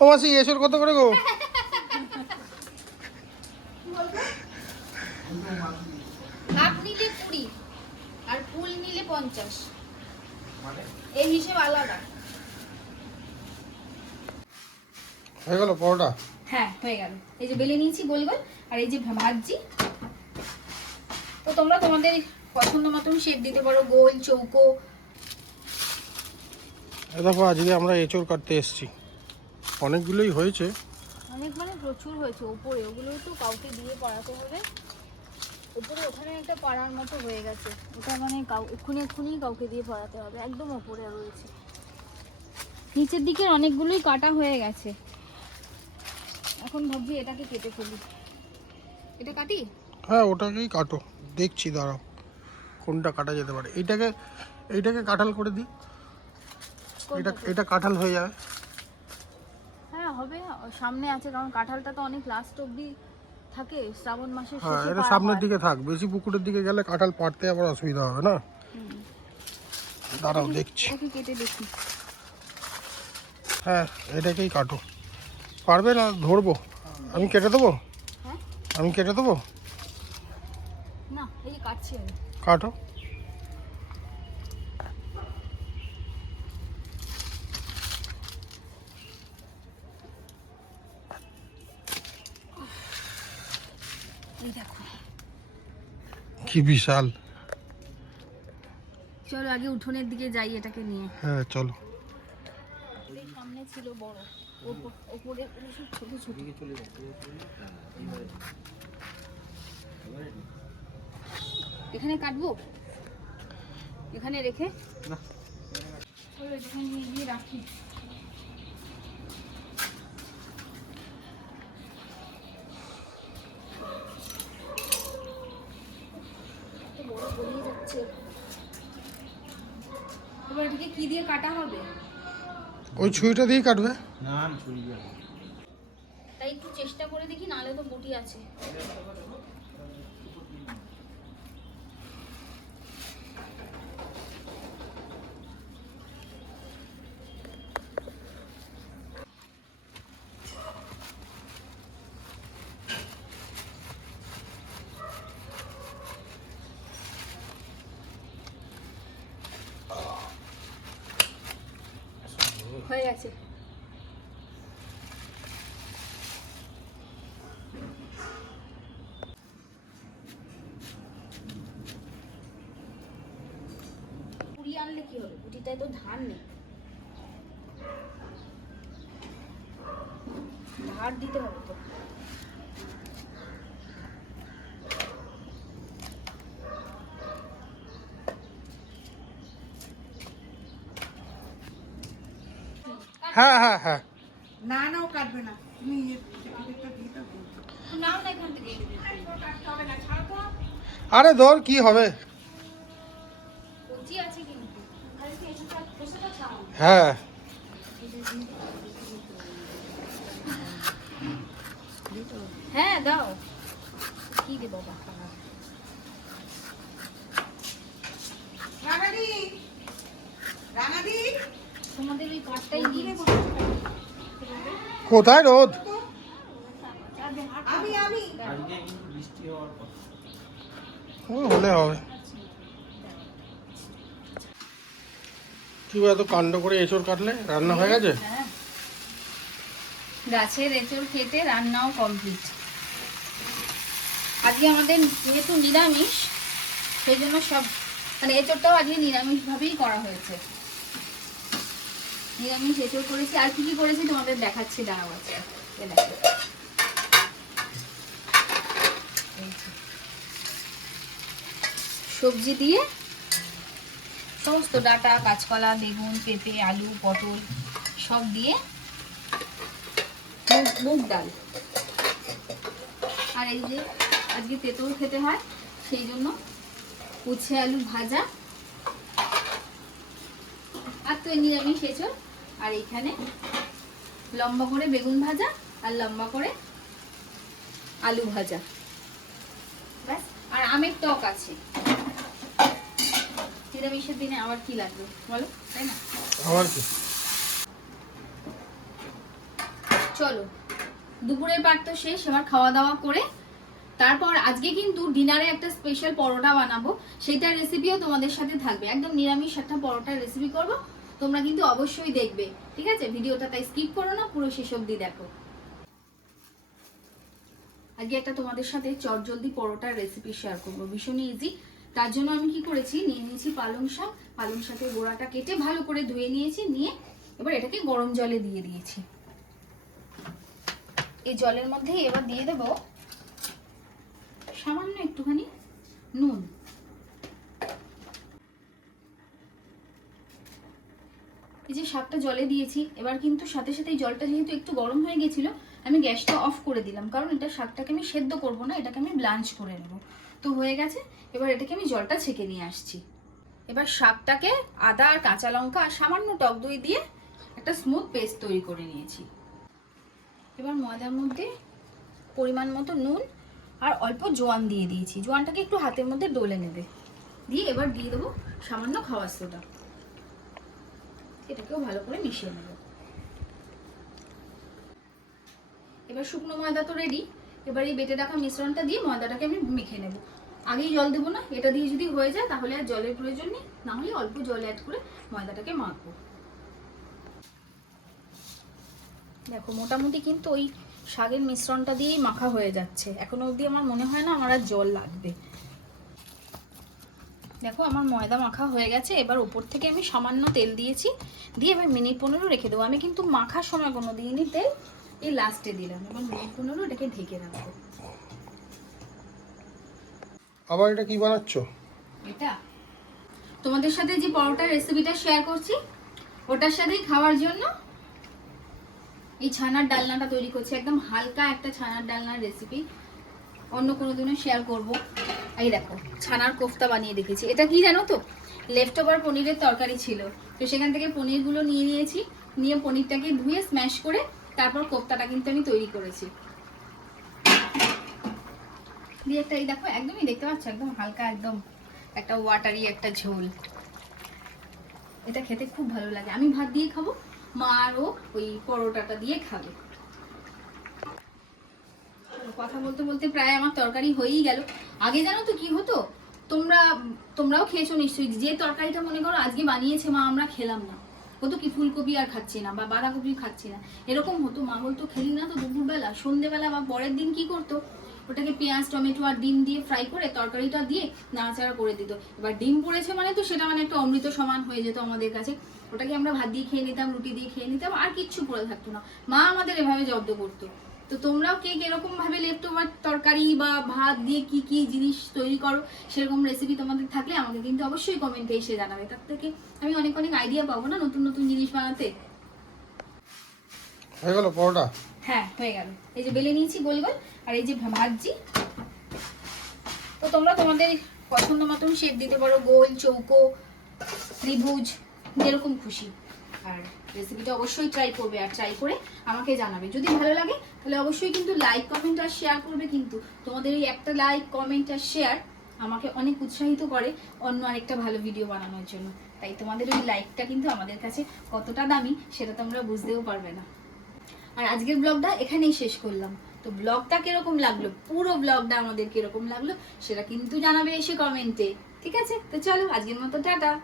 ও মাসি এসর কত করে গো? হাফ নিলে কুড়ি আর ফুল নিলে পঞ্চাশ। এই হিসেব আলাদা। হয়ে গেল পরোটা? হ্যাঁ হয়ে গেল। এই যে বেলে নিয়েছি গোল গোল আর এই যে তো তোমরা তোমাদের পছন্দ মতন শেপ দিতে পারো গোল চৌকো। দেখো আজকে আমরা এঁচড় কাটতে এসেছি। অনেকগুলোই হয়েছে। অনেক মানে প্রচুর হয়েছে ওপরে। ওগুলো তো কাউকে দিয়ে পড়াতে হবে। ওপরে ওখানে একটা পাড়ার মতো হয়ে গেছে। ওটা মানে কাউ এক্ষুনি এক্ষুনি কাউকে দিয়ে পড়াতে হবে। একদম ওপরে রয়েছে। নিচের দিকের অনেকগুলোই কাটা হয়ে গেছে। এখন ভাবছি এটাকে কেটে ফেলি। এটা কাটি? হ্যাঁ ওটাকেই কাটো। দেখছি দাঁড়াও। কোনটা কাটা যেতে পারে। এইটাকে এইটাকে কাঁঠাল করে দিই। এটা এটা কাঁঠাল হয়ে যাবে। হবে? সামনে আছে কারণ কাঁঠালটা তো অনেক লাস্ট অবধি থাকে শ্রাবণ মাসের হ্যাঁ এটা সামনের দিকে থাক বেশি পুকুরের দিকে গেলে কাঁঠাল পাড়তে আবার অসুবিধা হবে না? দাঁড়াও দেখছি। কেটে দেখি। হ্যাঁ এটাকেই কাটো। পারবে না ধরবো। আমি কেটে দেবো? হ্যাঁ। আমি কেটে দেবো? না এই কাটছি আমি। কাটো। কি বিশাল। চলো আগে উঠোনের দিকে যাই এটাকে নিয়ে। হ্যাঁ চলো। সামনে ছিল বড়। ওপর- ওপরে ওগুলো সব ছোট ছোট। এখানে কাটবো? এখানে রেখে? না। চলো এখানে নিয়ে গিয়ে রাখি এত বড় গলিয়ে যাচ্ছে এবার এটাকে কি দিয়ে কাটা হবে? ওই ছুরিটা দিয়েই কাটবে? তাই একটু চেষ্টা করে দেখি নালে তো বটি আছে হয়ে গেছে পুরি আনলে কি হবে পুটিটায় তো ধান নেই ধার দিতে হবে তো হ্যাঁ হ্যাঁ হ্যাঁ। না না ও কাটবে না। তুমি থেকে। আরে ধর কি হবে? হ্যাঁ। হ্যাঁ দাও। কি দেবো বাবা রানাদি রানাদি তোমাদের ওই কাঠটাই দিয়ে কোথায় রোদ? হলে হবে। গো, এত কাণ্ড করে এঁচড় কাটলে রান্না হয়ে গেছে? হ্যাঁ। গাছের এঁচড় খেতে রান্নাও কমপ্লিট আজকে আমাদের যেহেতু নিরামিষ সেই জন্য সব মানে এঁচড়টাও আজকে নিরামিষভাবেই করা হয়েছে। নিরামিষ, এঁচড় করেছি। আর কি কি করেছি তোমাদের দেখাচ্ছি, দাঁড়াও আছে। সবজি দিয়ে সমস্ত ডাটা, কাঁচকলা, বেগুন, পেঁপে, আলু, পটল সব দিয়ে মুগ ডাল। আর এই যে আজকে তেঁতুল খেতে হয়, সেই জন্য উচ্ছে আলু ভাজা। আর তো নিরামিষ এঁচড় আর এইখানে লম্বা করে বেগুন ভাজা আর লম্বা করে আলু ভাজা। ব্যাস আর আমের টক আছে। নিরামিষের দিনে আবার কি লাগবে? বলো তাই না? আমার কি? চলো দুপুরের পাট তো শেষ এবার খাওয়া দাওয়া করে তারপর আজকে কিন্তু ডিনারে একটা স্পেশাল পরোটা বানাবো। সেটার রেসিপিও তোমাদের সাথে থাকবে। একদম নিরামিষ একটা পরোটার রেসিপি করব। তোমরা কিন্তু অবশ্যই দেখবে, ঠিক আছে? ভিডিওটা তাই স্কিপ করো না, পুরো শেষ অবধি দেখো। আগে একটা তোমাদের সাথে চটজলদি পরোটার রেসিপি শেয়ার করব। ভীষণই ইজি তার জন্য আমি কি করেছি, নিয়ে নিয়েছি পালং শাক। পালং শাকের গোড়াটা কেটে ভালো করে ধুয়ে নিয়েছি, নিয়ে এবার এটাকে গরম জলে দিয়ে দিয়েছি। এই জলের মধ্যে এবার দিয়ে দেব সামান্য একটুখানি নুন। যে শাকটা জলে দিয়েছি, এবার কিন্তু সাথে সাথে জলটা যেহেতু একটু গরম হয়ে গেছিল, আমি গ্যাসটা অফ করে দিলাম। কারণ এটা শাকটাকে আমি সেদ্ধ করব না, এটাকে আমি ব্লাঞ্চ করে নেব। তো হয়ে গেছে, এবার এটাকে আমি জলটা ছেঁকে নিয়ে আসছি। এবার শাকটাকে আদা আর কাঁচা লঙ্কা আর সামান্য টক দই দিয়ে একটা স্মুথ পেস্ট তৈরি করে নিয়েছি। এবার ময়দার মধ্যে পরিমাণ মতো নুন আর অল্প জোয়ান দিয়ে দিয়েছি। জোয়ানটাকে একটু হাতের মধ্যে ডলে নেবে। দিয়ে এবার দিয়ে দেবো সামান্য খাওয়ার সোডা। এটাকেও ভালো করে মিশিয়ে নেব। এবার শুকনো ময়দা তো রেডি এবার এই বেটে রাখা মিশ্রণটা দিয়ে ময়দাটাকে আমি মেখে নেব। আগেই জল দেবো না, এটা দিয়ে যদি হয়ে যায় তাহলে আর জলের প্রয়োজন নেই, না হলে অল্প জল অ্যাড করে ময়দাটাকে মাখবো। দেখো, মোটামুটি কিন্তু ওই শাকের মিশ্রণটা দিয়েই মাখা হয়ে যাচ্ছে। এখনও অবধি আমার মনে হয় না আমার আর জল লাগবে। দেখো আমার ময়দা মাখা হয়ে গেছে। এবার উপর থেকে আমি সামান্য তেল দিয়েছি। দিয়ে এবার মিনিট পনেরো রেখে দেবো। আমি কিন্তু মাখার সময় কোনো দিইনি তেল এই লাস্টে দিলাম। এবার মিনিট পনেরো এটাকে ঢেকে রাখব। আবার এটা কি বানাচ্ছ? এটা। তোমাদের সাথে যে পরোটার রেসিপিটা শেয়ার করছি ওটার সাথেই খাওয়ার জন্য এই ছানার ডালনাটা তৈরি করছি। একদম হালকা একটা ছানার ডালনার রেসিপি অন্য কোনো দিনও শেয়ার করব। এই দেখো, ছানার কোফতা বানিয়ে দেখেছি। এটা কি জানো তো? লেফট ওভার পনিরের তরকারি ছিল। তো সেখান থেকে পনিরগুলো নিয়ে নিয়েছি। নিয়ে পনিরটাকে ধুয়ে স্ম্যাশ করে তারপর কোফতাটা কিন্তু আমি তৈরি করেছি। দিয়ে একটা এই দেখো, একদমই দেখতে পাচ্ছ? একদম হালকা, একদম একটা ওয়াটারি একটা ঝোল। এটা খেতে খুব ভালো লাগে। আমি ভাত দিয়ে খাব, মা আরও ওই পরোটাটা দিয়ে খাবে। কথা বলতে বলতে প্রায় আমার তরকারি হয়েই গেল। আগে জানো তো কি হতো? তোমরা, তোমরাও খেয়েছো নিশ্চয়ই। যে তরকারিটা মনে করো আজকে বানিয়েছে মা, আমরা খেলাম না। হতো কি ফুলকপি আর খাচ্ছি না বা বাঁধাকপি খাচ্ছি না। এরকম হতো, মা বলতো, খেলি না তো দুপুরবেলা। সন্ধেবেলা বা পরের দিন কি করতো? ওটাকে পেঁয়াজ, টমেটো আর ডিম দিয়ে ফ্রাই করে তরকারিটা দিয়ে নাড়াচাড়া করে দিত। এবার ডিম পড়েছে মানে তো সেটা মানে একটা অমৃত সমান হয়ে যেত আমাদের কাছে। ওটাকে আমরা ভাত দিয়ে খেয়ে নিতাম, রুটি দিয়ে খেয়ে নিতাম, আর কিচ্ছু পড়ে থাকতো না। মা আমাদের এভাবে জব্দ করতো। তো তোমরাও কে কীরকম ভাবে লেফট ওভার তরকারি বা ভাত দিয়ে কি কি জিনিস তৈরি করো সেরকম রেসিপি তোমাদের থাকলে আমাকে কিন্তু অবশ্যই কমেন্টে এসে জানাবে। তার থেকে আমি অনেক অনেক আইডিয়া পাবো না নতুন নতুন জিনিস বানাতে? হয়ে গেল পরোটা? হ্যাঁ হয়ে গেল। এই যে বেলে নিয়েছি গোল গোল আর এই যে ভা- ভাজছি। তো তোমরা তোমাদের পছন্দ মতন শেপ দিতে পারো গোল চৌকো ত্রিভুজ যেরকম খুশি। আর রেসিপিটা অবশ্যই ট্রাই করবে আর ট্রাই করে আমাকে জানাবে। যদি ভালো লাগে, তাহলে অবশ্যই কিন্তু লাইক কমেন্ট আর শেয়ার করবে কিন্তু। তোমাদের এই একটা লাইক কমেন্ট আর শেয়ার আমাকে অনেক উৎসাহিত করে অন্য আরেকটা ভালো ভিডিও বানানোর জন্য। তাই তোমাদের ওই লাইকটা কিন্তু আমাদের কাছে কতটা দামি, সেটা তোমরা বুঝতেও পারবে না। আর আজকের ব্লগটা এখানেই শেষ করলাম। তো ব্লগটা কীরকম লাগল, পুরো ব্লগটা আমাদের কীরকম লাগল, সেটা কিন্তু জানাবে এসে কমেন্টে ঠিক আছে? তো চলো, আজকের মতো টাটা।